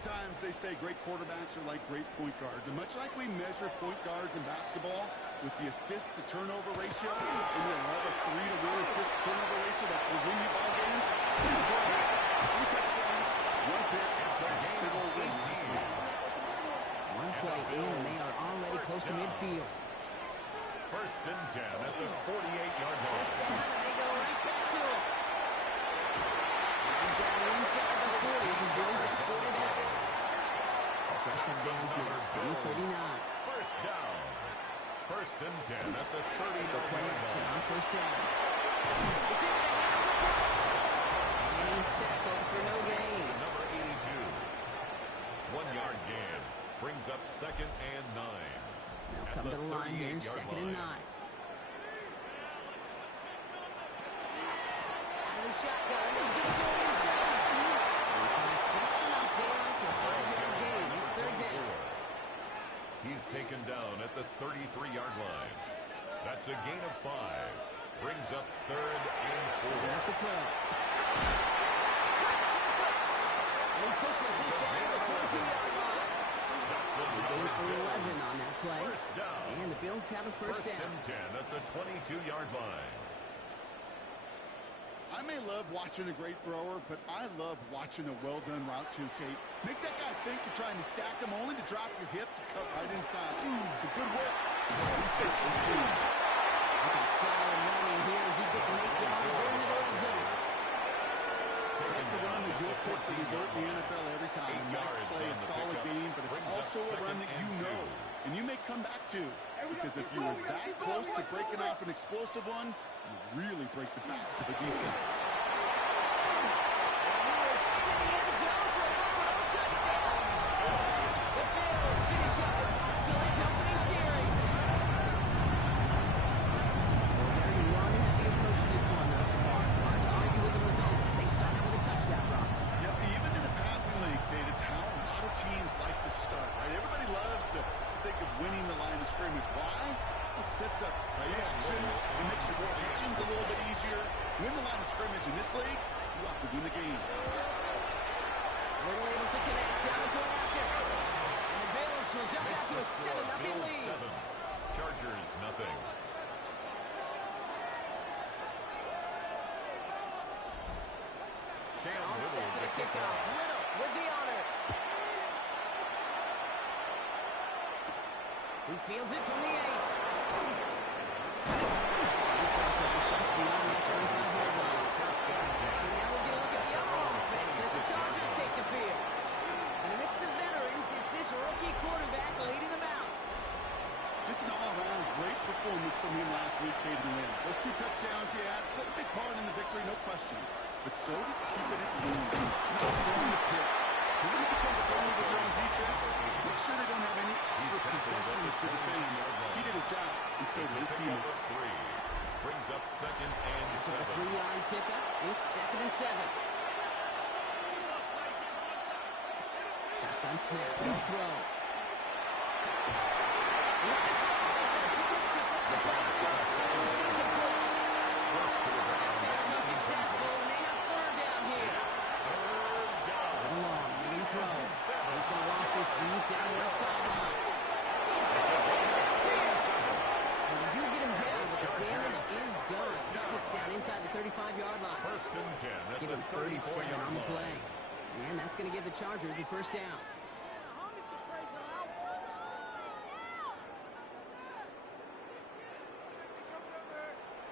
Oftentimes, they say great quarterbacks are like great point guards. And much like we measure point guards in basketball with the assist-to-turnover ratio, and you have a 3-to-1 assist-to-turnover ratio that will win you ball games, 3 touchdowns, 1 pick, it's a big old win. One play in, and they are already close to midfield. First and 10 at the 48-yard line. First down, and they go right back to him. He's down inside the 40, and Bills escorted out. So first and downs now, 39. First down. First and 10 at the 30-yard Play action line. on first down. It's in the hands of Brown. And he's tackled for no gain. Number 82. 1-yard gain. Brings up second and 9. They'll come to the line here, second and 9. Out of the shotgun, they'll give it to him inside. It's just enough daylight for a 5-yard gain. It's third down. He's taken down at the 33-yard line. That's a gain of 5. Brings up third and 4. So that's a throw. And he pushes this down to the 22-yard line. They gain 11 on that play. First down. And the Bills have a first down. First and 10 at the 22-yard line. I may love watching a great thrower, but I love watching a well-done route too, Kate. Make that guy think you're trying to stack him only to drop your hips and cut right inside. It's a good work. That's a solid running here as he gets an 8 yards there in the red zone. It's a run that you'll take to resort in the NFL every time. A nice play, a solid game, but it's also a run that you know and you may come back to. Because if you were that close to breaking off an explosive one, you really break the backs of the defense. He is into the end zone for a Buffalo touchdown. The Bills finish up an excellent opening series. So a very run-heavy approach this one thus far. Hard to argue with the results as they start out with a touchdown run. Yep, even in a passing league, Kate, it's how a lot of teams like to start, right? Everybody loves to think of winning the line of scrimmage. Why? It sets up play action. It makes your protections a little bit easier. Win the line of scrimmage in this league, you have to win the game. Little able to connect down the point after. And the Bills will jump out to a 7-0 lead. Chargers, nothing. All set for the kickoff. Little with the honors. He fields it from the 8. He's brought down just beyond the 25-yard line. And now we'll get a look at the other offense as the Chargers take the field. And amidst the veterans, it's this rookie quarterback leading them out. Just an all-around great performance from him last week, Cade Nguyen. Those 2 touchdowns he had played a big part in the victory, no question. But so did keeping it clean, not throwing the pick. You want to become friendly with your own defense? Make sure they don't have any extra possessions to defend. He did his job, and so did his teammates. Brings up second and 7. A 3-yard pickup. It's second and 7. Shotgun snap. They'll throw. Unsuccessful, and they have third down here. Long, leading throw. He's going to walk this deep down the left sideline. He's got a big downfield. And they do get him down, but the damage is done. This gets down inside the 35-yard line. First and 10 at Give the him 37 on the 34-yard play. line. And that's going to give the Chargers a first down.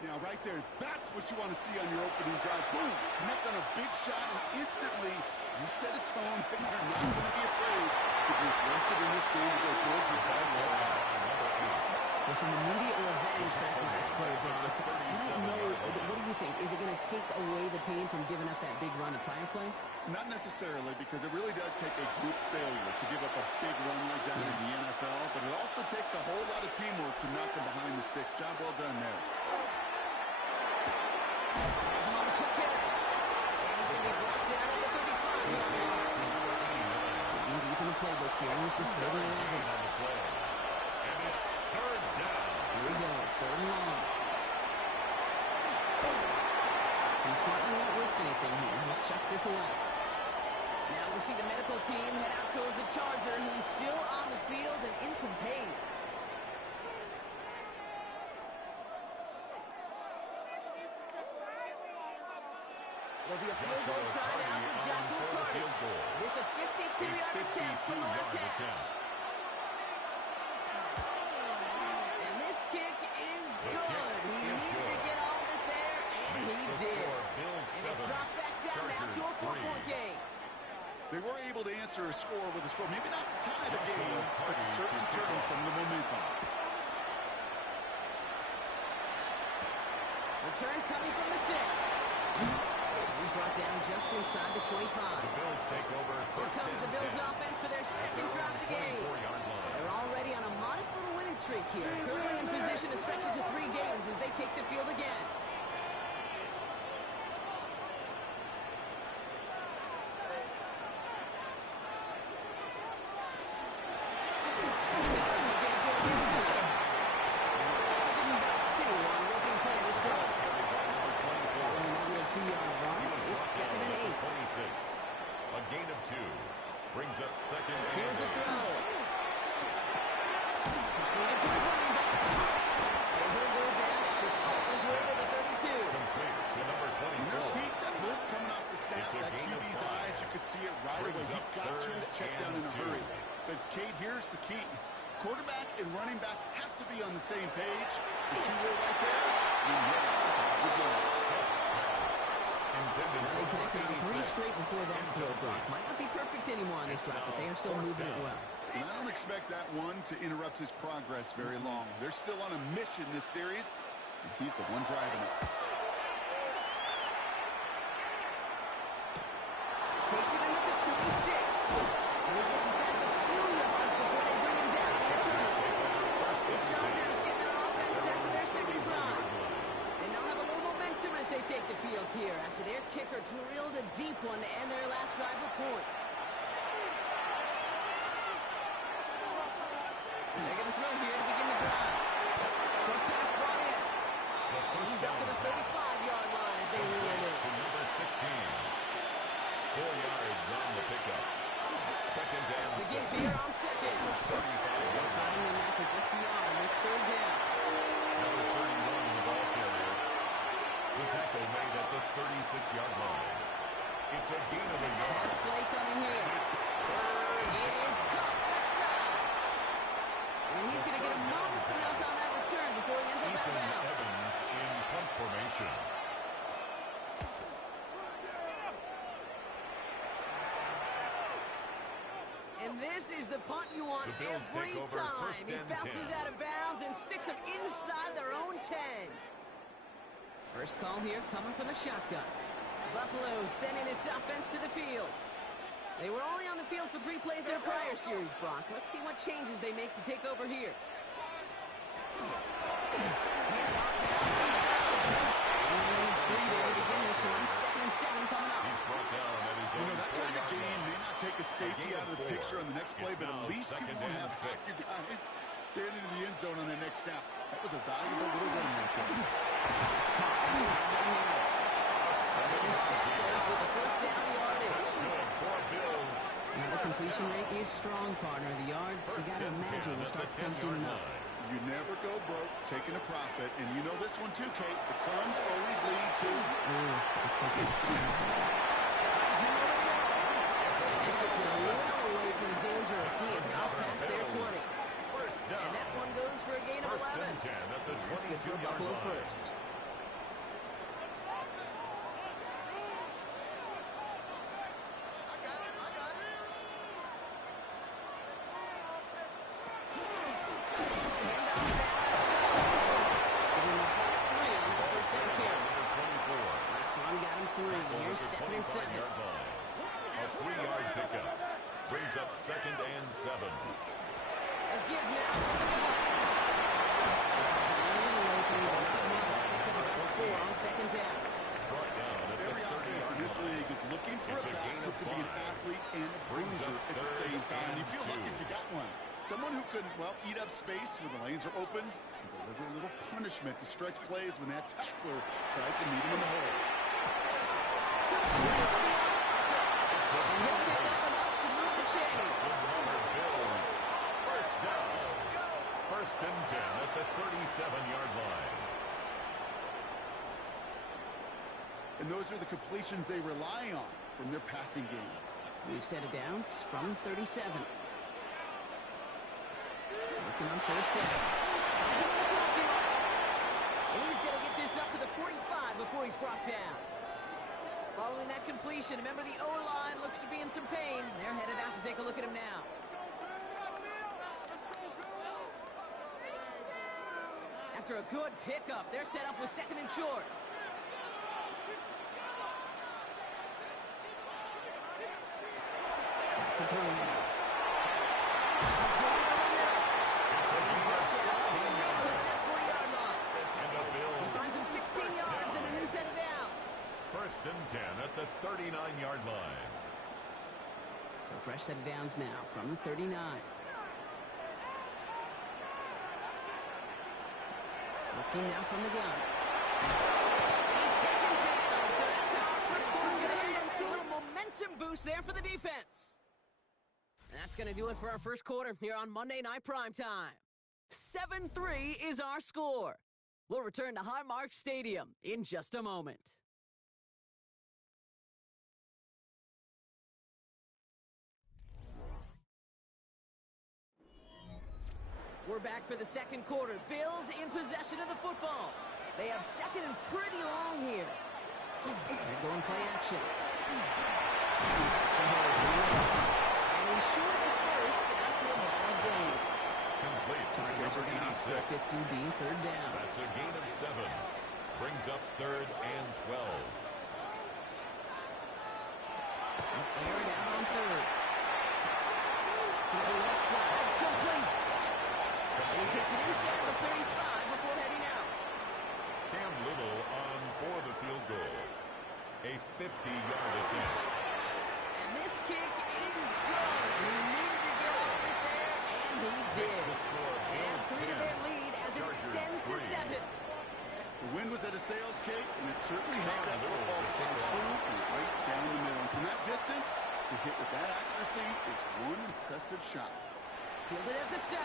Now, right there, that's what you want to see on your opening drive. Boom! Connect on a big shot, and instantly you set a tone that you're not going to be afraid to be aggressive in this game to go build your ball. So some immediate revenge for that last play, Brock. I don't know, what do you think? Is it going to take away the pain from giving up that big run the prior play? Not necessarily, because it really does take a group failure to give up a big run like that in the NFL, but it also takes a whole lot of teamwork to knock them behind the sticks. Job well done there. Has him on the quick hitter. And he's going to be brought down at the 35-yard line. Getting deep in the playbook here. This is third and 11. And it's third down. Here he goes, third and long. He's smart and won't risk anything here. Just chucks this away. Now We'll see the medical team head out towards the Charger, who's still on the field and in some pain. There'll be a field goal try now for Joshua Carter. This a 52-yard attempt from the left half. And this kick is good. He needed to get all of it there, and he did. And it dropped back down now to a 4-point game. They were able to answer a score with a score. Maybe not to tie the game, but to certainly turn some of the momentum. Return coming from the 6. He's brought down just inside the 25. The Bills take over. Here comes the Bills offense for their second drive of the game. They're already on a modest little winning streak here. Currently in position to stretch it to 3 games as they take the field again. Brings up second and Here's the throw. Completed to his running back. And he'll go down after fight his way to the 32. Complete to number 24. There's heat. That blitz coming off the snap. That QB's eyes, you could see it right away. He got to his check down in a hurry. But, Kate, here's the key. Quarterback and running back have to be on the same page. The two-way right there. And yes, that's the goal. They connected on 3 straight before that throw, Brock. Might not be perfect anymore on this drive, but they are still moving it well. And I don't expect that one to interrupt his progress very long. They're still on a mission this series, and he's the one driving it. Takes it in at the 26. And he gets his guys a few yards before they bring him down. The Chargers get their offense set for their second drive. And they'll have a little momentum as they take the field here after their kicker drilled a deep one to end their last drive with points. They're going to throw here to begin the drive. Short pass brought in. And he's up to the 35-yard line as they reel him in. To number 16. 4 yards on the pickup. Second down. The give here on second. They're finding them after just a yard. It's third down. Number 31, the ball carrier. The tackle made at the 36-yard line. It's a gain of a yard. Pass play coming here. It's third. It is caught left side. And he's going to get a modest amount on that return before he ends up out of Ethan bounds. Evans in punt formation. And this is the punt you want The Bills every take over time. first It and bounces 10. out of bounds and sticks them inside their own 10. First call here coming from the shotgun. Buffalo sending its offense to the field. They were only on the field for 3 plays their prior series, Brock. Let's see what changes they make to take over here. Needs 3 there to begin this one. 2nd and 7 coming up. He's brought down at his You own know, that kind of 4-yard game line. may not take a safety out of the picture on the next play, It's but now at least you second won't and have half 6. your guys standing in the end zone on that next snap. That was a valuable little run right there. It's caught inside by Harris. It is Sackler with the first down yardage. Good for Bills. Now the completion rate is strong, partner. The yards, you First got to and 10 imagine, will at start the to come soon 10-yard enough. line. You never go broke taking a profit, and you know this one too, Kate. The crumbs always lead to... This gets it well away from dangerous. He is out past their 20. First down. And that one goes for a gain of First 11. and 10 at the That's good for 22-yard Buffalo line. first. Here's 2nd and 7. A 3-yard pickup. Brings up 2nd and 7. A give now to the middle. A little open, but not much. Pick up about 4 on 2nd down. Brought down at the Every offense in 30-yard this line. league is looking for It's a a back gain who of could be an 5. athlete and a Brings bruiser up at the third same time. and You feel lucky 2. if you got one. Someone who can, well, eat up space when the lanes are open and deliver a little punishment to stretch plays when that tackler tries to meet him in the hole. It's a And he'll pick up First and 10 at the 37-yard line. And those are the completions they rely on from their passing game. We've set it downs from 37. Looking on first down. And he's going to get this up to the 45 before he's brought down. Following that completion, remember the O-line looks to be in some pain. They're headed out to take a look at him now. After a good pickup, they're set up with second and short. To throw now. He finds him 16 yards and a new set of downs. First and 10 at the 39-yard line. So fresh set of downs now from the 39. Looking now from the gun. He's taken down. So that's how our first quarter's going to end. A little momentum boost there for the defense. And that's going to do it for our first quarter here on Monday Night Primetime. 7-3 is our score. We'll return to Highmark Stadium in just a moment. We're back for the second quarter. Bills in possession of the football. They have second and pretty long here. They're going play action. And he's short of the first after a ball game. Complete. Chargers are going to opt for 15 being third down. That's a gain of 7. Brings up third and 12. Aired out on third. To the left side. Complete. And he takes it inside the 35 before heading out. Cam Little on for the field goal. A 50-yard attempt. And this kick is good. He needed to get off it there, and he did. And 3 to their lead as it extends to 7. The wind was at a sails, Kate, and it certainly helped that football fly true and right down the middle. And from that distance, to hit with that accuracy is one impressive shot. Fielded at the 7.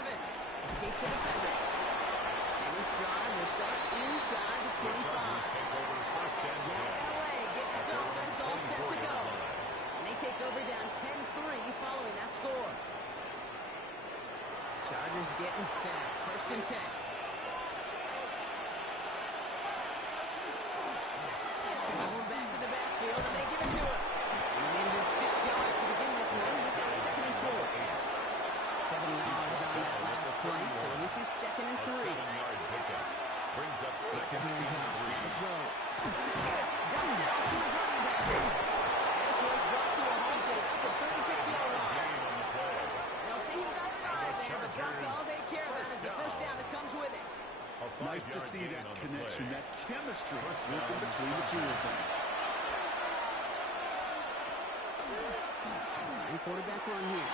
Escapes the defender. And this drive will start inside the 25. Take over first and 10. LA getting its offense all set to go. And they take over down 10-3 following that score. Chargers getting set. First and 10. Going back to the backfield, and they give it to him. And he made his 6 yards to begin this one with that second and 4. 7 yards on that last play, so this is second and 3. 7-yard pickup. Brings up second and 3. Dumps it off to his running back. And this one's brought to a halt at about the 36-yard line. Gain on the play. They'll see he got 5 there, but Brock all they care about is the first down that comes with it. A Nice to 5-yard see gain that on the connection, play. that chemistry First working down, between the two of them. Design quarterback run here.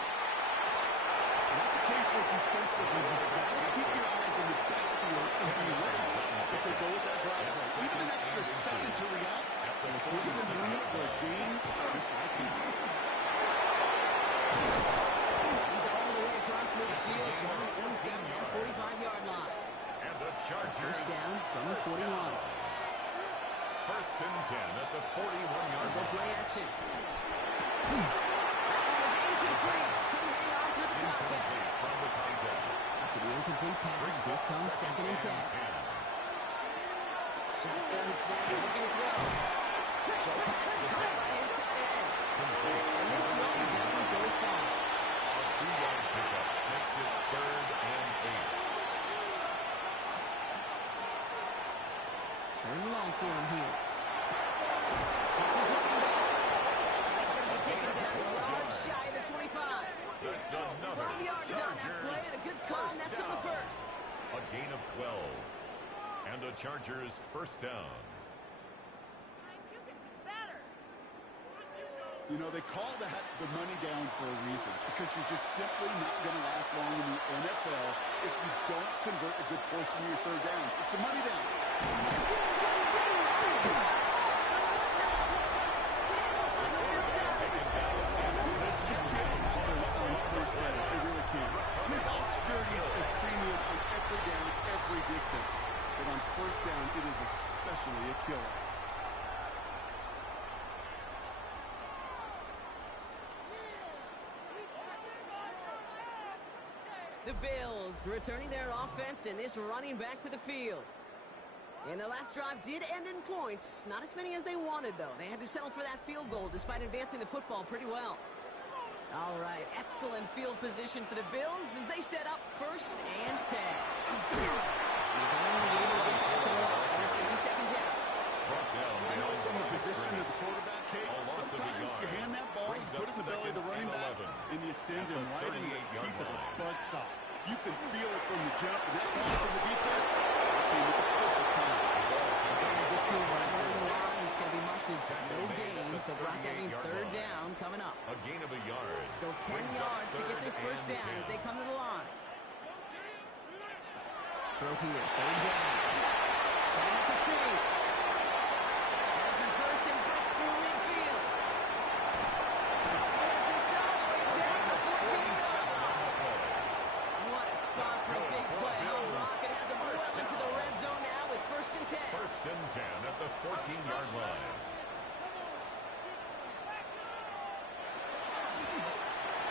And that's a case where defensively, you've got to keep your eyes on the backfield and be ready if they go with that drive play. Even an extra second to react, and if there's a move for a gain, just like that. He's all the way across midfield, down inside that 45-yard line. And the Chargers. First down from the 41. First and 10 at the 41-yard Double line. play action. That one is incomplete. Couldn't hang on through the contact. From the contact. After the incomplete pass, here comes second and 10. Shotgun snap, looking to throw. So pass caught by his tight end. And this one doesn't go far. A 2-yard pickup makes it third and 8. Third and long for him here. That's his running back. He's going to be taken down a yard shy of the 25. That's another 12 yards on that play and a good call, and that's on the first. A gain of 12. And the Chargers first down. You know, they call that the money down for a reason, because you're just simply not going to last long in the NFL if you don't convert a good portion of your third downs. It's the money down. Just can't happen on first down. They really can't. I mean, ball security is a premium on every The Bills returning their offense and this running back to the field. And their last drive did end in points. Not as many as they wanted, though. They had to settle for that field goal despite advancing the football pretty well. All right, excellent field position for the Bills as they set up 1st and 10. He's only able to get back to the line, and it's going to be 2nd down. I know from the position of the quarterback, Kate, sometimes you hand that ball, you put it in the belly of the running back, and you send him right into the teeth of the buzzsaw. You can feel it from the jump, and that ball from the defense came at the perfect time. Good team right along the line. It's going to be marked as no gain, so Brock, that means 3rd down coming up. A gain of a yard. Still 10 yards to get this 1st down as they come to the line. Throw here, 3rd down. Setting up the screen. Has the 1st and breaks through midfield. Here's the shot. Down the 14-yard line. What a spot for a big play on Brock. It has him well into the red zone now with 1st and 10. 1st and 10 at the 14-yard line.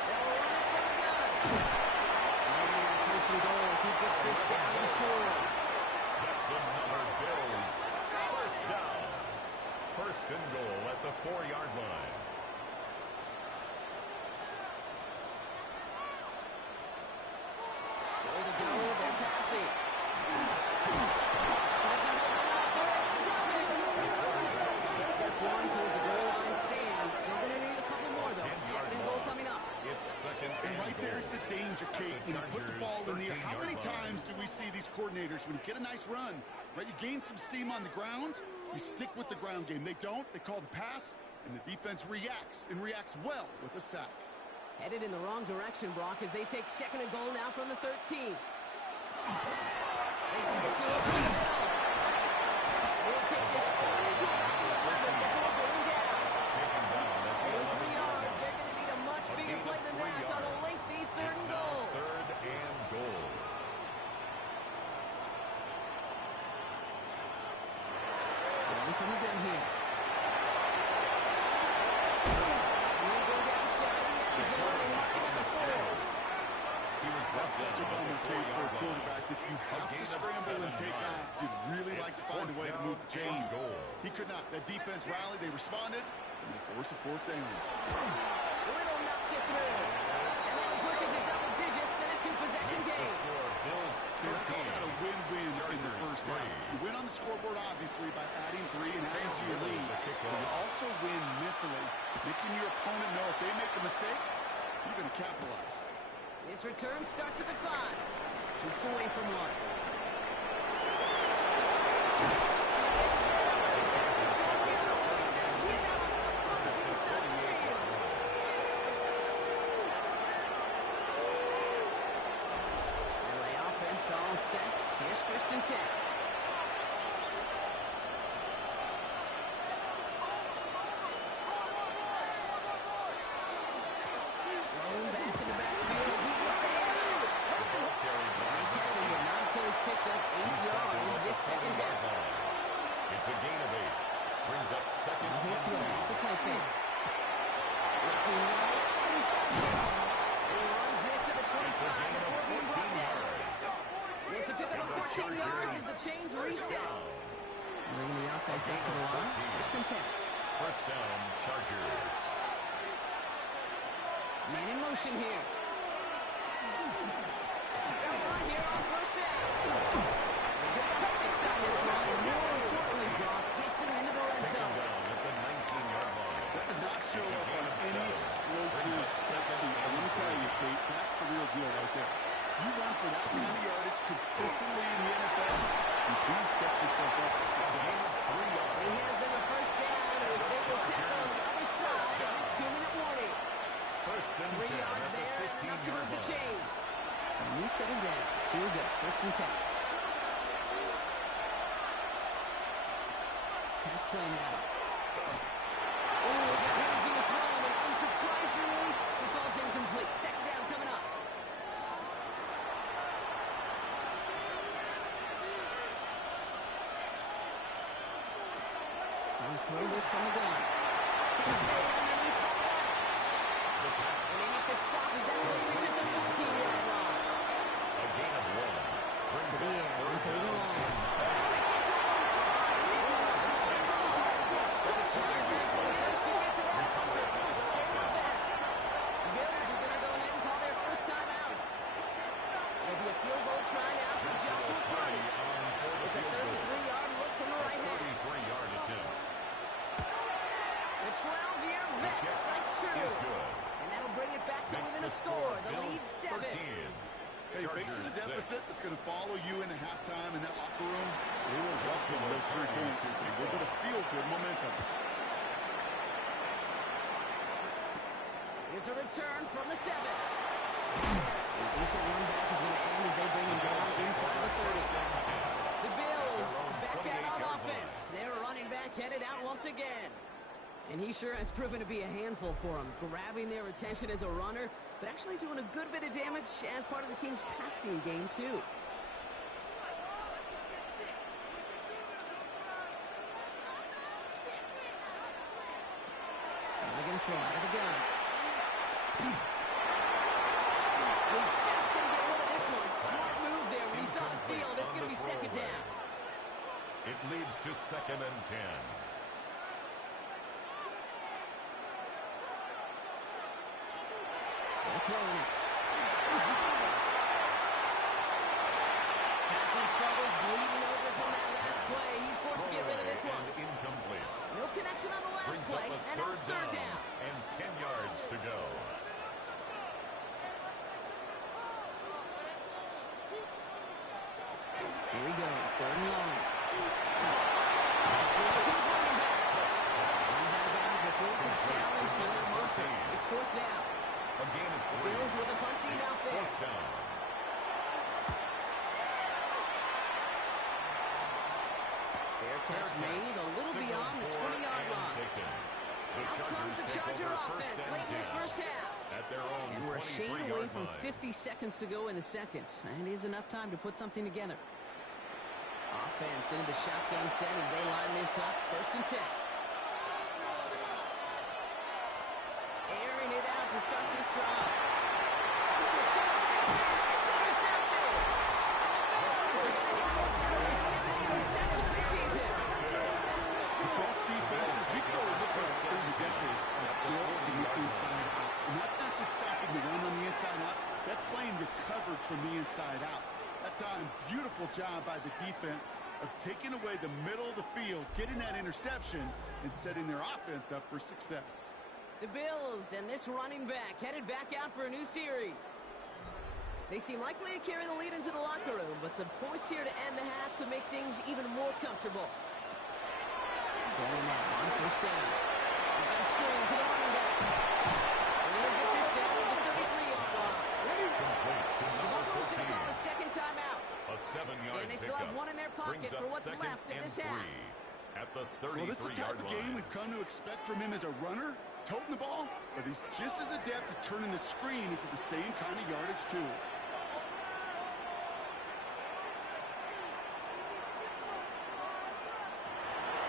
They'll run it from the gun. Maybe on 1st and goal as he gets this down to the 4. That's another Bills 1st down. 1st and goal at the 4-yard line. Goal to go, they're passing. Step 1 towards the goal line stand. Still going to need a couple more, though. 2nd and goal coming up. It's 2nd And and right goal. there's the danger, Kate. When you put the ball in the air, how many times do we see these coordinators, when you get a nice run, right, you gain some steam on the ground, you stick with the ground game. They don't. They call the pass, and the defense reacts, and reacts well with a sack. Headed in the wrong direction, Brock, as they take 2nd and goal now from the 13. They keep it to him in the middle. They'll take this all into about the 11 before going down. Taken down at the Only 11 3 yard yards. They're going to need a much bigger play than that on a lengthy 3rd It's and now goal. 3rd and goal. Going from the gun here. We'll go down shy of the end zone and mark him at the 4. He was That's brought such a down bummer, at the Kate, for a 4-yard line. quarterback. If you have gain to of scramble and 7 take off, yards. you'd really like to find a way to move the chains. Goal. He could not. That defense rallied. They responded, and they forced a 4th down. Little knocks it through. And that'll push it to double digits and a 2-possession Makes the game. score Bills They call that a 13. win-win in the Chargers 1st half. 3. You win on the scoreboard, obviously, by adding 3 and adding to your lead. The kickoff. But you also win mentally, making your opponent know if they make a mistake, you're going to capitalize. This return starts at the 5. Shoots away from 1. All set. Here's 1st and 10. Thrown back in the backfield. He gets the hand. They catch him, but not until he's picked up 8 yards. It's 2nd down. It's a gain of 8. Brings up 2nd He'll and throw off 2. the play fake. Looking right, and he finds it. He runs this to the 25 before being brought down. It's a pickup of 14 yards as the chains reset. Bringing the offense up to the line. 1st and 10. 1st down, Chargers. Man in motion here. They'll run here on 1st down. They get about 6 on this one, and more importantly, Brock hits him into the red Taken zone. down at the 19-yard line. That does not show up on any explosive stat sheet. And let me tell you, Kate, that's the real deal right there. You run for that kind of yardage consistently in the NFL, you do set yourself up for success. 3 yards. He has them a 1st down, which they will tackle on the other side of this 2-minute warning. 1st and 3 10 yards at the there, and enough to 15-yard move the line. chains. So a new set of downs. Here we go. 1st and 10. Pass play now. Oh, he got hit as he was throwing, and unsurprisingly, he falls incomplete. 2nd down coming up. I'll throw this from the gun. He's there underneath the flat. And they make the stop as that play reaches the 14-yard line. Hey, facing a deficit that's going to follow you into halftime in that locker room, they will welcome those 3 points. A little bit of feel-good momentum. Here's a return from the 7. A decent run back is going to end as they bring him down inside the 30. The Bills back out on offense. Their running back headed out once again. And he sure has proven to be a handful for them, grabbing their attention as a runner, but actually doing a good bit of damage as part of the team's passing game, too. They're going to throw out of the gun. He's just going to get rid of this one. Smart move there when he saw the field. It's going to be second down. It leads to 2nd and 10. Throwing it. Passing struggles, bleeding over from that last play. He's forced to get rid of this one. Incomplete. No connection on the last Brings play, up a and now it's third down. And 10 yards to go. Here he goes, third and long. He's out of bounds before the challenge for their marker. It's fourth down. A gain of 3. Bills with a punt team out there. Fourth down. Fair catch made a little beyond the 20-yard line. Out comes the Charger offense late in this first half. At their own And we're a shade away from line. 50 seconds to go in the second. And it is enough time to put something together. Offense into the shotgun set as they line this up. First and 10. Airing it out to start this drive. Someone steps in. It's intercepted. And the Bills are going to have their second interception of the season. The best defenses you can go look at through the decades are built from the inside out. And that's not just stopping the run on the inside out. That's playing your coverage from the inside out. That time, beautiful job by the defense of taking away the middle of the field, getting that interception, and setting their offense up for success. The Bills and this running back headed back out for a new series. They seem likely to carry the lead into the locker room, but some points here to end the half could make things even more comfortable. Going now on first down. They've got a screen to the running back. And they'll get this down to the 33-yard line. Complete to The number Buffalo's going to 14. call it second timeout. A 7-yard And they still have pickup. one in their pocket Brings for up what's 2nd left of and this half. 3 at the Well, this is the type 33-yard of game line. we've come to expect from him as a runner, toting the ball, but he's just as adept at turning the screen into the same kind of yardage, too.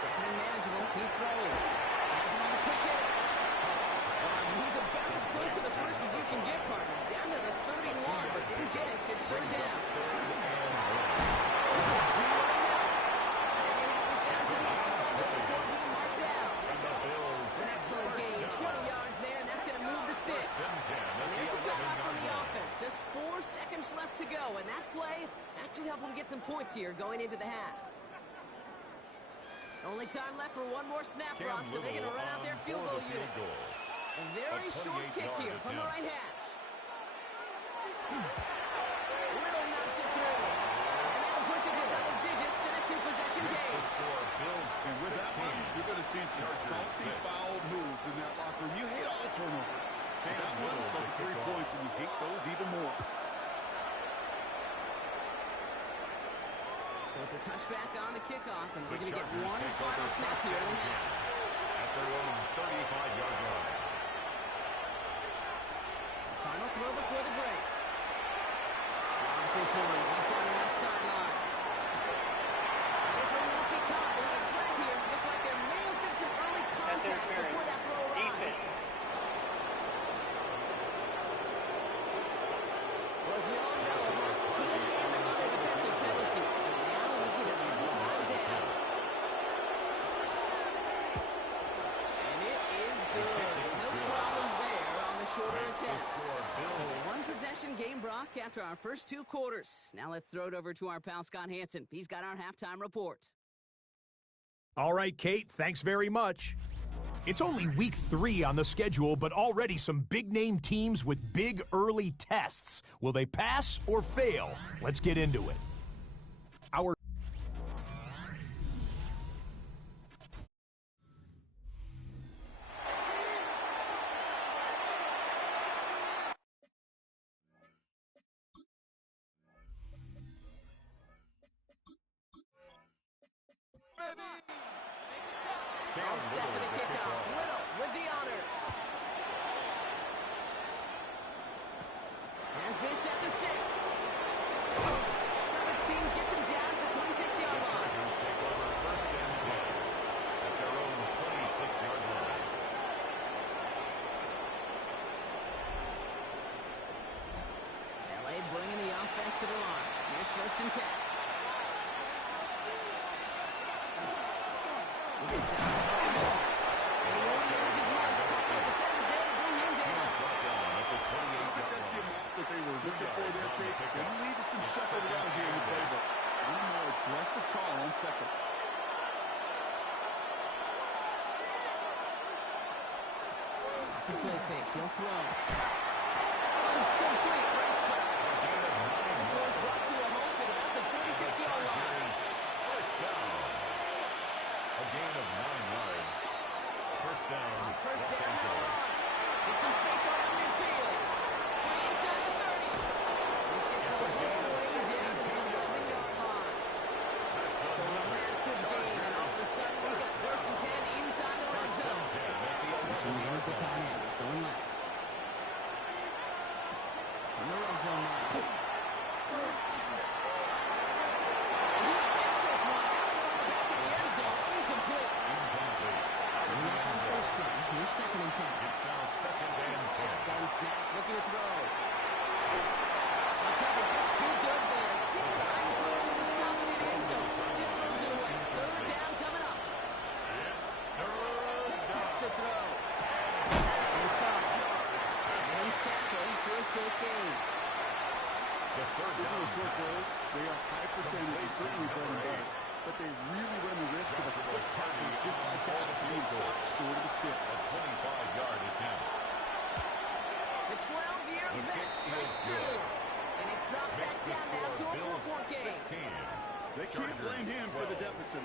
Second and manageable. He's throwing. Has him on the quick hit. He's about as close to the first as you can get, partner. Down to the 31, but didn't get it. It's third down. An excellent gain, 20 yards there, and that's going to move the sticks. And there's the timeout from the offense. Just 4 seconds left to go, and that play, that should help them get some points here going into the half. Only time left for one more snap, Rob, so they're going to run out their field goal unit. A very short kick here from the right hash. Little knocks it through. And that'll push it to double digits in a 2-possession game. And with that one, you're going to see some salty, foul moves in that locker room. You hate all the turnovers. That one, but 3 points, and you hate those even more. So it's a touchback on the kickoff, and we're going to get one final snap here in the half. At their own 35-yard line. Final throw before the break. Loves this one, deep down the left sideline. And this one won't be caught, but we got a flag here. Looked like there may have been some early contact before that throw arrived. Well, as we all know, Hawks can't end on a defensive penalty. So now we get a one-time down. And it is good. No problems there on the shorter attempt. So a one-possession game, Brock, after our first 2 quarters. Now let's throw it over to our pal Scott Hansen. He's got our halftime report. All right, Kate, thanks very much. It's only week 3 on the schedule, but already some big-name teams with big early tests. Will they pass or fail? Let's get into it. Our All set for the kickoff. Little with the honors. Has this at the 6. Coverage team gets him down at the 26-yard line. Chargers take over first and 10 at their own 26-yard line. LA bringing the offense to the line. Here's first and 10. Look at down. Looking for their kick. Going to lead to some shuffling around here in the playbook. One more aggressive call on second. The play fake. He'll throw. That one's complete. Right side. This one's brought to a halt at about the 36-yard line. First down. A gain of 9 yards. First down. First Los down. Angeles. Get some space around midfield. Three inside the 30. This gets the whole way down to the 11-yard line. So a massive gain, and all of a sudden we got first and 10 inside the red zone. Here's the tight end. He's going left. In the red zone now. And he gets this one out of the back of the end zone. Incomplete. First down. Here's second and 10. It's now second and 10. Gun snap. Looking to throw. The coverage is too good there. Trying to throw it was confident in, so just throws it away. Third down coming up. To throw. He's caught. And he's tackled for a short gain. The third These down. are short goals. They are high percentage and certainly bread and butter. But they really run the risk of a quick tackle just like that being stopped short of the sticks. A 25-yard attempt. The 12-year vet strikes two. And it's dropped back Makes the down now to score a Bills 4-point game. 16. They can't blame him for the deficit.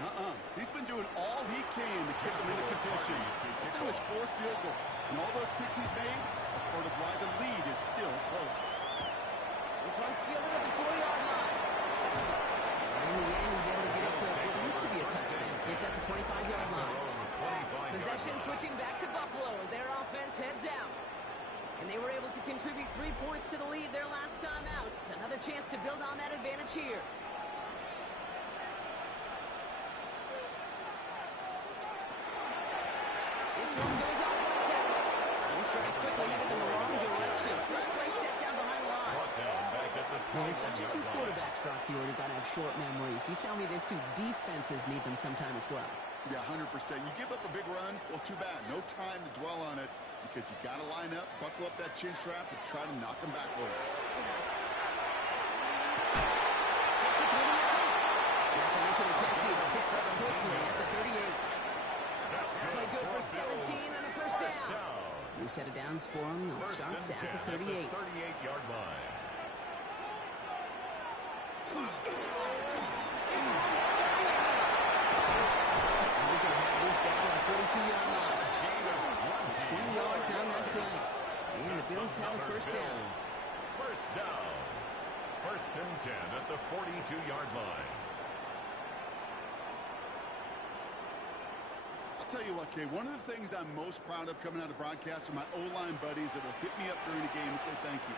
He's been doing all he can to kick them into contention. It's now his 4th field goal. And all those kicks he's made are part of why the lead is still close. This one's fielded at the 4-yard line. And in the end, he's able to get it to what used to be a touchdown. It's at the 25-yard line. Possession switching back to Buffalo as their offense heads out. And they were able to contribute 3 points to the lead their last time out. Another chance to build on that advantage here. This one goes off on a tackle. And this drives quickly headed in the wrong direction. First play set down behind the line. Brought down back at the Well, it's not just some 21-yard line. quarterbacks, Brock, here who got to have short memories. You tell me this too, defenses need them sometime as well. Yeah, 100%. You give up a big run, well, too bad. No time to dwell on it because you got to line up, buckle up that chin strap, and try to knock them backwards. That's a good one. After making a catch, he was picked up quickly at the 38. That play good for 17 and a first down. New set of downs for him. They'll First start and at 10 the 38. at the 38-yard line. And he's going to have this down at the 42-yard line. Gain of 20 yards on that play. And the Bills have a first down. First down. First and 10 at the 42-yard line. I'll tell you what, Kay, one of the things I'm most proud of coming out of broadcast are my O-line buddies that will hit me up during the game and say thank you.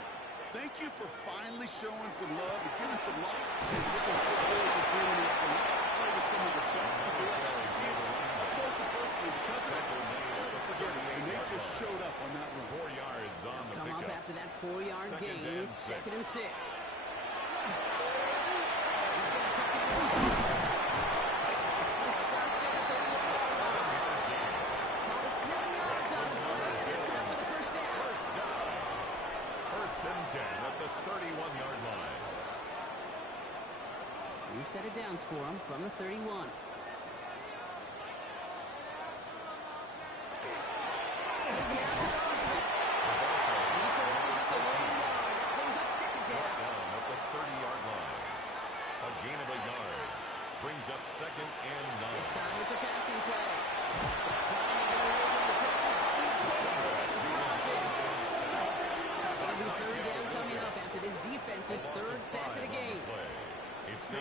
Thank you for finally showing some love and giving some light and what those footballers are doing it for. I play with some of the best to do it. I see it up close and personally because of it. I'll never forget it, and they just showed up on that run. 4 yards on the Come up pickup. after that 4-yard Second gain. and It's six. second and 6. He's going to tuck it in. He's stopped at the 31-yard line. Called it 7 yards on the play, and that's enough for the first down. First down. First and 10 at the 31-yard line. New set of downs for him from the 31. brings up 2nd and 9. This time it's a passing play. Trying to get away from the pressure. Drop it. It'll be 3rd down coming up after this defense's 3rd sack of the game.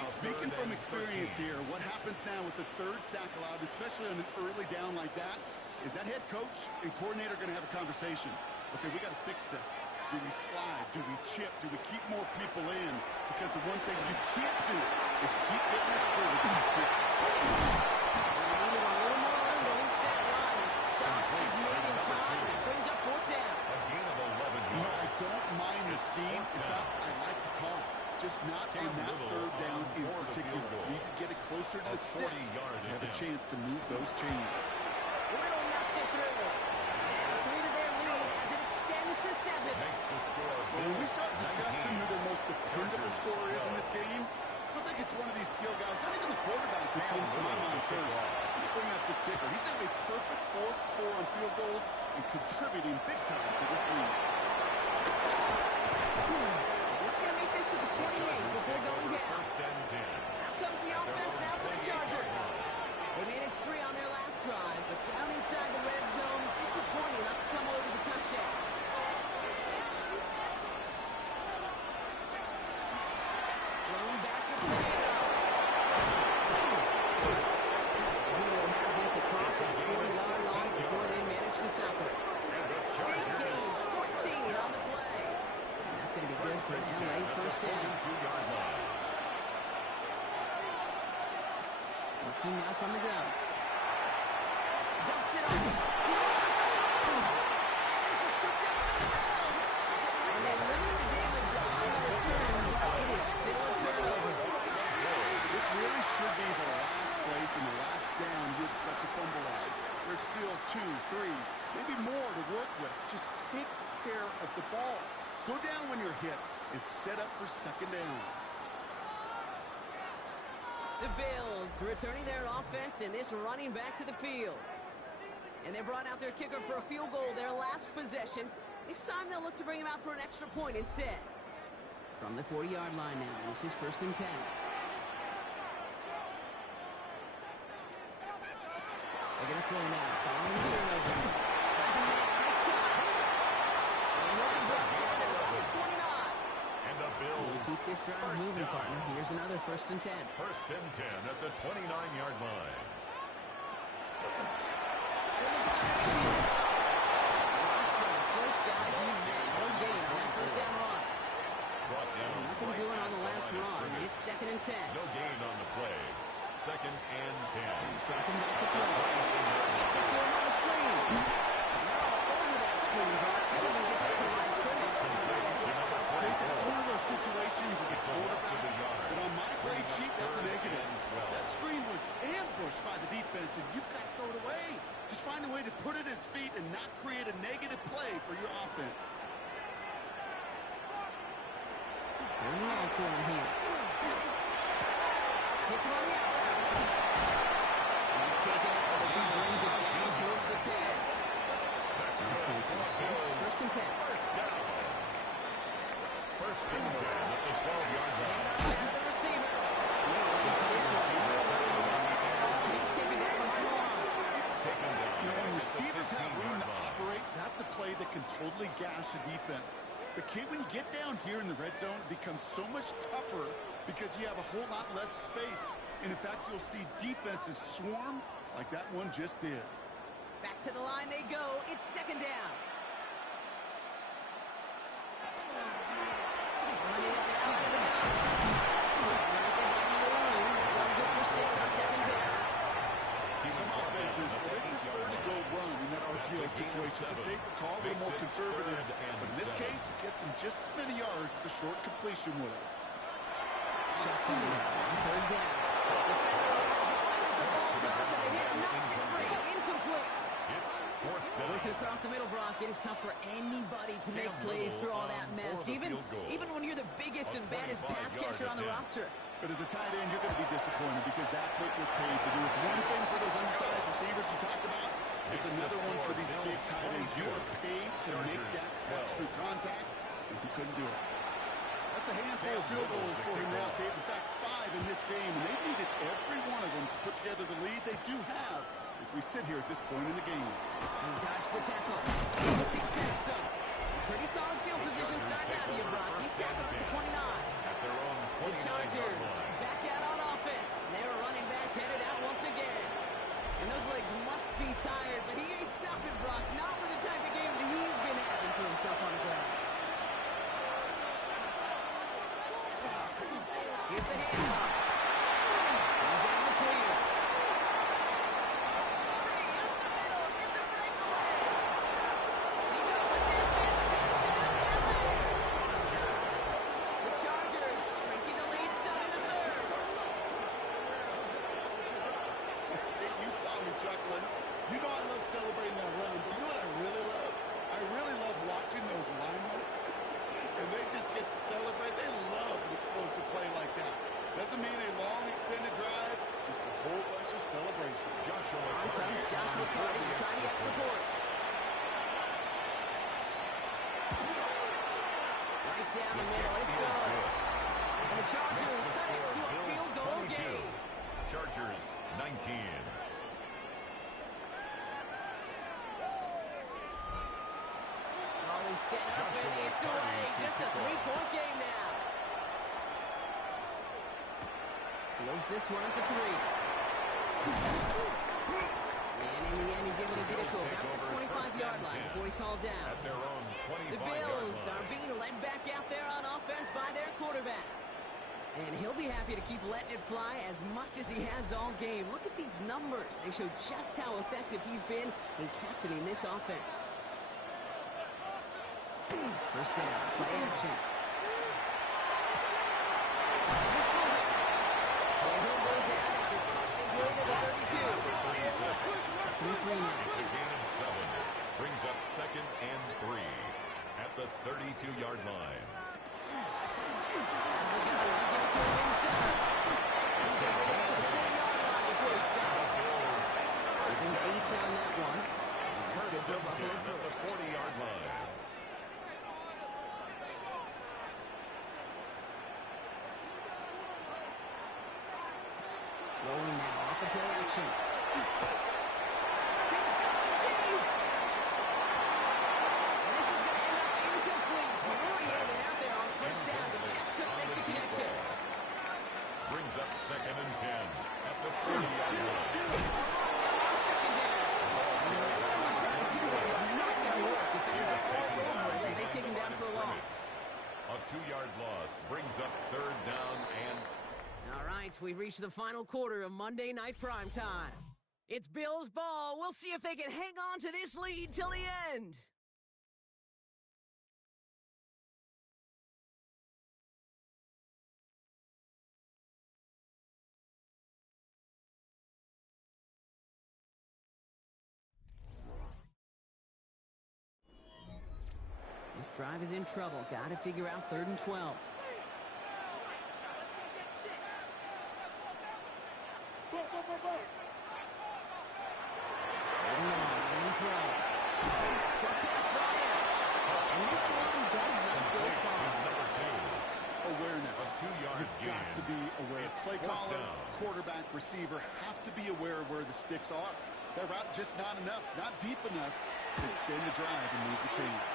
Speaking from experience here, what happens now with the 3rd sack allowed, especially on an early down like that, is that head coach and coordinator going to have a conversation. Okay, we got to fix this. Do we slide? Do we chip? Do we keep more people in? Because the one thing you can't do is keep getting it through with the hit. Needed a little more room to reach that line. The stop is made in time. That brings up 4th down. A gain of 11 yards. I don't mind the scheme. In fact, I like the call. Just not on that 3rd down in particular. You can get it closer to the sticks. You have a chance to move those chains. Little knocks it through. And 3 to their lead as it extends to 7. Makes the score. When we start discussing who their most dependable scorer is in this game, I don't think it's one of these skill guys, not even the quarterback who comes to my mind first. You bring up this kicker. He's now a perfect 4th for 4 on field goals and contributing big time to this league. It's going to make this to the 28 before going down. 1st and 10. Out comes the offense now for the Chargers. They managed 3 on their last drive, but down inside the red zone, disappointing not to come over the touchdown. Thrown back to Pineda. He will have this across that 40-yard line before they manage to stop it. Big gain, 14 on the play. And that's going to be good for an LA 1st down. 2-yard line. Looking now from the gun. Dumps it off. He misses the ball. This is scooped up by the Bills. And they limit the damage on the return, but it is still a turnover. This really should be the last place and the last down you expect to fumble at. There's still 2, 3, maybe more to work with. Just take care of the ball. Go down when you're hit and set up for 2nd down. The Bills returning their offense and this running back to the field. And they brought out their kicker for a field goal their last possession. This time they'll look to bring him out for an extra point instead. From the 40-yard line now, this is 1st and 10. They're going to throw him out following the turnover. That's a man outside. And he'll be brought down at about the 29. And the Bills Keep this drive moving, partner. Here's another 1st and 10. 1st and 10 at the 29-yard line. First guy he made. No gain on that 1st down run. Brought down. Nothing doing on the last run. It's 2nd and 10. No gain on the play. 2nd and 10. Dropping back to throw. Gets it to him on the screen. Now over that screen, but couldn't even get back to the line of scrimmage. I think that's one of those situations as a quarterback that on my grade sheet, that's a negative. That screen was ambushed by the defense, and you've got to throw it away. Just find a way to put it at his feet and not create a negative play for your offense. They're long for him here. Hits him on the outside. He's taken out as he brings it down towards the 10. Offense is 6, 1st and 10. First and 10 at the 12-yard line. At the receiver. This one. He's taken down behind the line. Taken down. When receivers have room to operate, that's a play that can totally gash a defense. But kid, when you get down here in the red zone, it becomes so much tougher because you have a whole lot less space. And in fact, you'll see defenses swarm like that one just did. Back to the line they go. It's 2nd down. Running it now out of the gun. Good for 6 on 2nd down. Some offenses, well, they prefer to go run in that RPO situation. It's a safer call, a little more conservative. But in this case, it gets him just as many yards as a short completion would have. Shotgun on 3rd down. Defender as the ball does, and the hit knocks it free. Incomplete. It's 4th down. Looking across the middle, Brock, it is tough for anybody to make plays through all that mess, even when you're the biggest and baddest pass catcher on the roster. But as a tight end, you're going to be disappointed because that's what you're paid to do. It's one thing for those undersized receivers you talk about. It's another one for these big tight ends. You are paid to make that catch through contact, and he couldn't do it. That's That's a handful of field goals for him now, Kate. In fact, 5 in this game, and they needed every one of them to put together the lead they do have as we sit here at this point in the game. And he dodged the tackle. Let's see past him. Pretty solid field position starting out here, Brock. He's tackled at the 29. At their own The 29-yard Chargers line. back out on offense. They're running back headed out once again. And those legs must be tired, but he ain't stopping, Brock. Not with the type of game that he's been having for himself on the ground. Here's the handoff. He's on the clear. Free up the middle. It's a breakaway. He goes the distance. Touchdown, LA. The Chargers shrinking the lead 7-3. Kate, you saw me chuckling. You know I love celebrating that run, but you know what I really love? I really love watching those linemen. And they just get to celebrate. They love an explosive play like that. Doesn't mean a long extended drive, just a whole bunch of celebration. Joshua On comes Joshua Carter to try the extra point. Right down the middle, it's good. And the Chargers cut it to a field goal game. Chargers 19. All set up and it's away. Just a 3-point game now. Fields this one at the 3. And in the end, he's able to get it to about the 25-yard line before he's hauled down. At their own The 25-yard Bills line. are being led back out there on offense by their quarterback. And he'll be happy to keep letting it fly as much as he has all game. Look at these numbers. They show just how effective he's been in captaining this offense. First down, play action. This one. And he'll go down after fighting his way to the 32. 2nd and 3 now. It's a gain of 7. Brings up 2nd and 3 at the 32-yard line. They got it. Give it to him inside. He's going to get to the 40-yard line before he's stopped. There's an 8 on that one. That's good for Buffalo At the first. 40-yard line. Rolling now off the play action. He's going deep. And this is going to end up incomplete. Really aiming out there on first down, but just couldn't make the connection. Brings up 2nd and 10 at the 30-yard line. Now on second down. And the run we're trying to do there is not going to work. Defenders are all over it, so they take him down for a loss. A 2-yard loss brings up 3rd down and All right, we've reached the final quarter of Monday Night Primetime. It's Bills ball. We'll see if they can hang on to this lead till the end. This drive is in trouble. Got to figure out 3rd and 12. Short pass brought in. And this one does not go far. number 2. Awareness. A 2-yard You've gain. got to be aware. It's Play 4th caller, down. quarterback, receiver have to be aware of where the sticks are. That route just not enough, not deep enough to extend the drive and move the chains.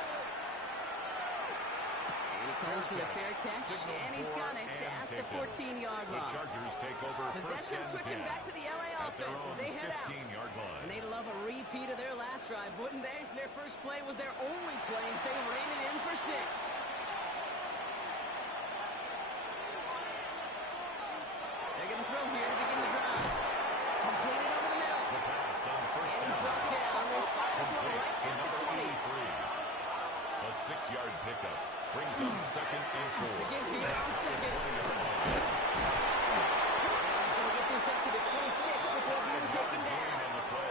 And he calls for the fair catch, Signal and he's got it for and at the taken. 14-yard The line. Chargers take over Possession 1st and switching 10 back to the LA at their offense as own they head out. 15-yard line. And they'd love a repeat of their last drive, wouldn't they? Their first play was their only play as they ran it in for 6. They're going to throw here to begin the drive. Completed over the middle. The pass on 1st And he's down. brought down. They'll spot this one Complete right to at the number 20. 83. A 6-yard pickup brings up 2nd and 4. Again here on second. 20-yard line. He's going to get this up to the 26 before being taken Gain down. on the play.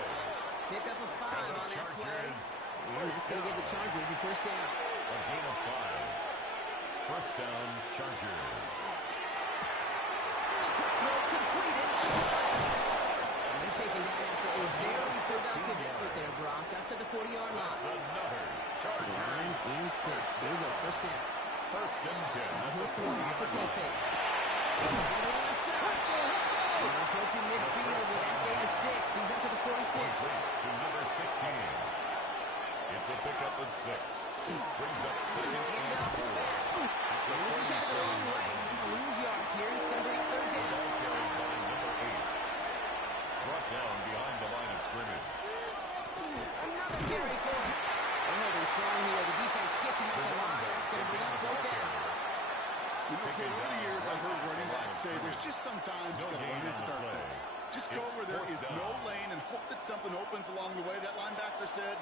Pick up a 5 And the on that play. Chargers And that's going to give the Chargers a first down. a gain of 5. First down, Chargers. Throw completed. And he's taken down after a very productive effort there, Brock. Up to the 40-yard That's line. another Chargers. 9 and 6. Here we go, first down. First and 10 at the 40. On the left side. Now approaching midfield with that gain of 6. He's up to the 46. To number 16. It's a pickup of 6. Brings up second and 4. And this is headed the wrong way. They'll lose yards here. It's going to bring up third down. Ball carried by number 8. Brought down behind the line of scrimmage. Another carry for him. They're holding strong here. The defense gets him up the line. That's going to bring up fourth down. You know, Kate, over the years, I've heard running backs say there's just sometimes you got to run into darkness. Just go where there is no lane and hope that something opens along the way. That linebacker said,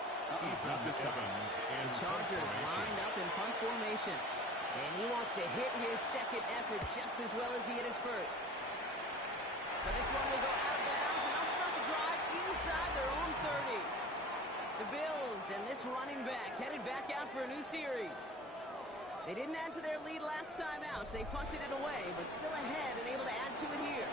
not this time. The Chargers lined up in punt formation. And he wants to hit his second effort just as well as he hit his first. So this one will go out of bounds, and they'll start the drive inside their own 30. The Bills and this running back headed back out for a new series. They didn't add to their lead last time out, so they punted it away, but still ahead and able to add to it here.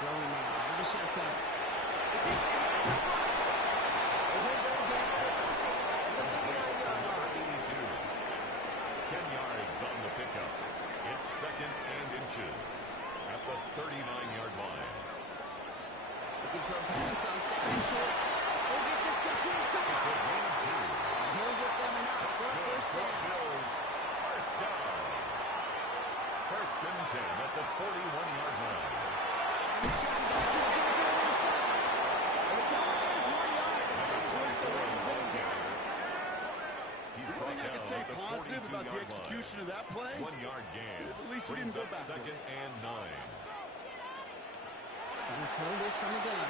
Throwing now out of the shotgun. It's in the hands of White. He'll go down and miss it right at the 39-yard line. 10 yards on the pickup. It's second and inches at the 39-yard line. Looking for a pass on second and short. He'll get this complete to It's a White. gain of 2. And he'll get them enough for a first down. Bills, first down. First and 10 at the 41-yard line. And the shotgun will give it to him inside. And the call ends 1 yard. The Bills work their way to bring him down. He's The brought thing I down can say at the positive about the 42-yard execution of that play 1 yard gain. is at least he Brings didn't go up second backwards. and 9. And we throw this from the gun.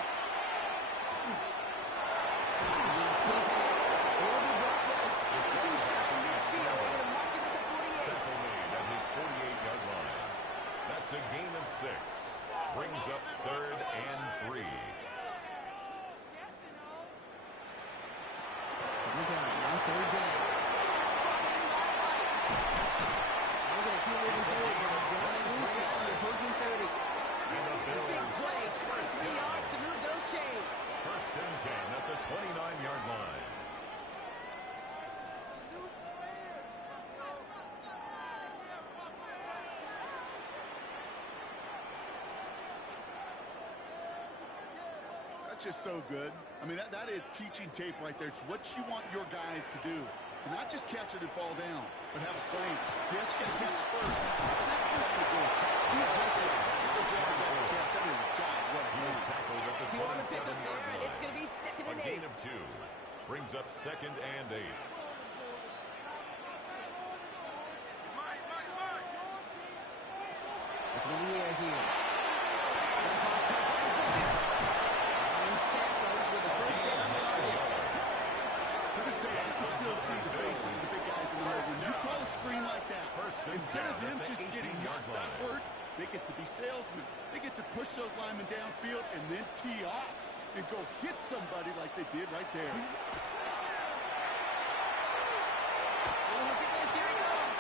He's keeping it. He'll be brought to the Stevenson shot in midfield. They're going to mark him at the 48. Tackle made at his 48-yard line. That's a gain of 6. Brings up third and 3. From the gun, on third down. They're going to keep moving forward with a down and inside the opposing 30. And the Big Bills play, 23 yards to move those chains. first and 10 at the 29-yard line. That's just so good. I mean, that is teaching tape right there. It's what you want your guys to do. To not just catch it and fall down, but have a plan. Yes, you got to catch it first. Be aggressive. Get those yards off the catch. That is a job. What a He was game. tackled at the 2 on the pickup 27-yard there, and line. it's going to be second A and gain 8. of 2. Brings up second and 8. Looking in the air here. Dump off Cowboys Booker. And he's tackled with a first down yard. To this day, I can still see the faces of the big guys in the road. When you call a screen like that, First and instead of 10 them at the just getting 18-yard knocked line. backwards, they get to be salesmen. They get to push those linemen downfield and then tee off and go hit somebody like they did right there. Oh, look at this. Here he goes.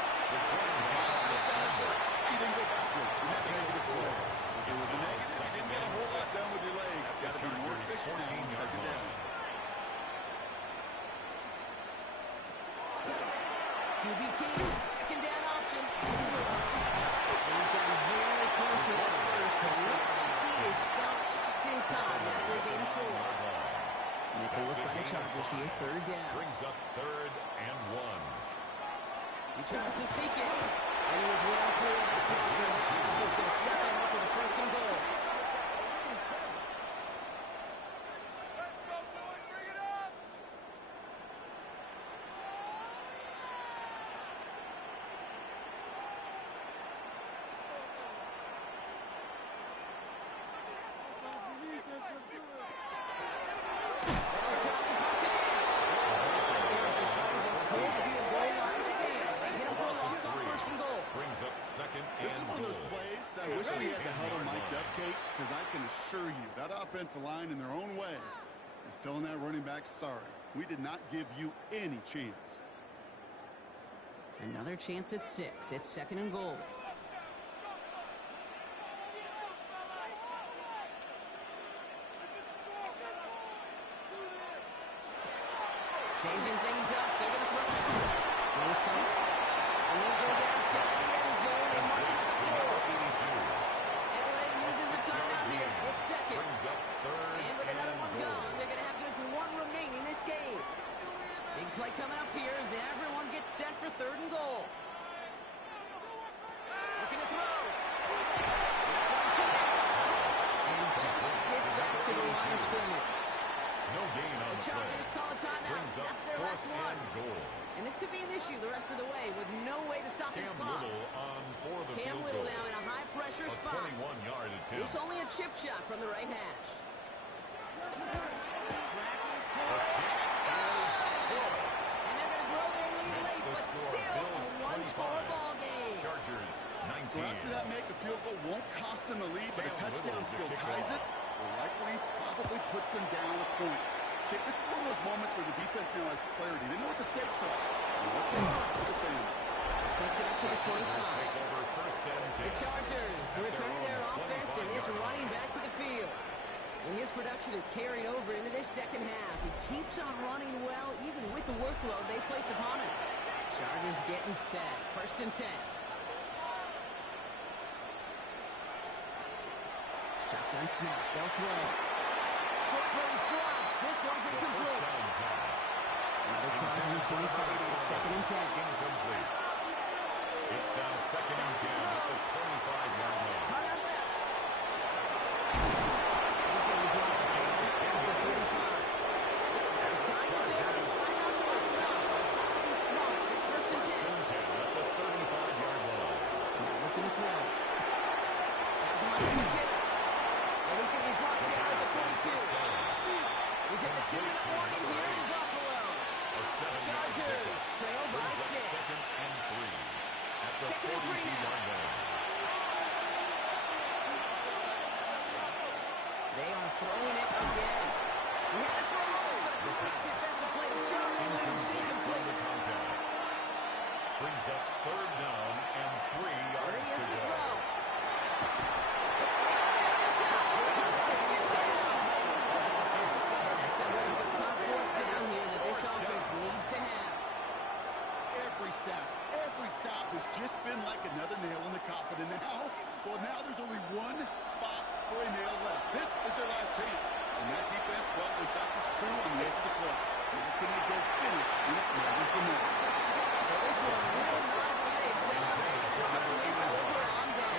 You didn't go backwards. You had a negative play. If it was a negative, you didn't get a whole lot done with your legs. Got to be more efficient now on second down. QB Kings, the second down option. And he's gotten very close to that first, but looks like he is stopped just in time after a gain of 4. Make a look by the Chargers here, third down. Brings up third and 1. He tries to sneak it, and he is well clear of the tackler. He's going to set them up with a first and goal. This is one of those plays that I wish we had the huddle mic'd up, Kate, because I can assure you that offensive line in their own way is telling that running back, sorry, we did not give you any chance. Another chance at 6. It's second and goal. Changing things up. They're going to throw it. Nice count. And they'll go down side of the end zone. They mark it at the 4. LA uses a timeout here. It's second. And with another one gone, they're going to have just one remaining this game. Big play coming up here as everyone gets set for 3rd and goal. Looking to throw. And just gets back to the line of scrimmage. No gain on the Chargers call a timeout. That's their last one. Goal. And this could be an issue the rest of the way with no way to stop this clock. Little on for the Cam field Little goal. now in a high-pressure spot. 21-yard attempt. It's only a chip shot from the right hash. Let's go! And they're going to grow their lead late, but still a one-score ball game. Chargers 19. So after that make, a field goal won't cost them the lead, but a touchdown still ties it. Likely, probably puts them down a point. Okay, this is one of those moments where the defense now has clarity. They know what the stakes are. This makes it up to the 25. Take over 1st and 10. The Chargers return their offense and is running back to the field. And his production is carried over into this second half. He keeps on running well, even with the workload they placed upon him. Chargers getting set. 1st and 10. Shotgun snap. They'll throw. Short throws drops. This one's incomplete. Another try on 25. It's 2nd and 10. Incomplete. It's now 2nd and 10 at the 25-yard line. Cut out left. He's going to be brought to right at the 35. The time is there. It's timeout to our shots. Gotta be smart. It's 1st and 10. At the 35-yard line. Now looking to throw. Has him on the McKinnon. And he's going to be brought down at the 42. We get the 2-minute warning here in Buffalo. Chargers trail by 6. 2nd and 3 at the 2nd and 3 now. 42-yard line. They are throwing it again. We had it for a moment, but a great defensive play to Charlie Williams, incomplete. Brings up 3rd down and 3 yards There he is to to go. throw. He's taking it down. That's going to be a tough 4th down here that this offense needs to have. Every sack, every stop has just been like another nail in the coffin. And now, well, now there's only one spot for a nail left. This is their last chance. And that defense, well, they've got this crew on the edge of the cliff. Now can they go finish when it matters the most? So this one will not get it done. They get the turn this over on down.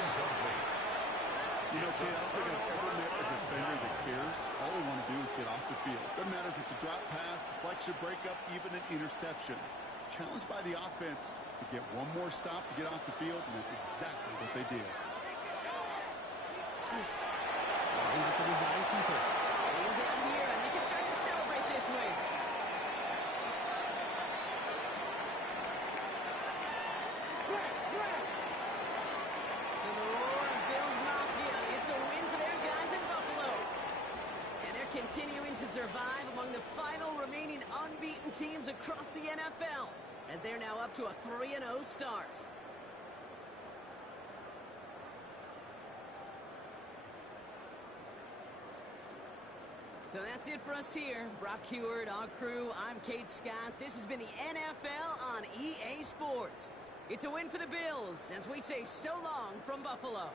You know, Kate, I don't think I've ever met a defender that cares. All they want to do is get off the field. Doesn't matter if it's a drop pass, deflection, breakup, even an interception. Challenged by the offense to get one more stop to get off the field, and that's exactly what they did. And with the design keeper. Wheel down here, and they can start to celebrate this win. So the roar of Bills Mafia, it's a win for their guys in Buffalo. And they're continuing to survive among the final remaining unbeaten teams across the NFL, as they're now up to a 3-0 start. So that's it for us here. Brock Huard, our crew, I'm Kate Scott. This has been the NFL on EA Sports. It's a win for the Bills as we say so long from Buffalo.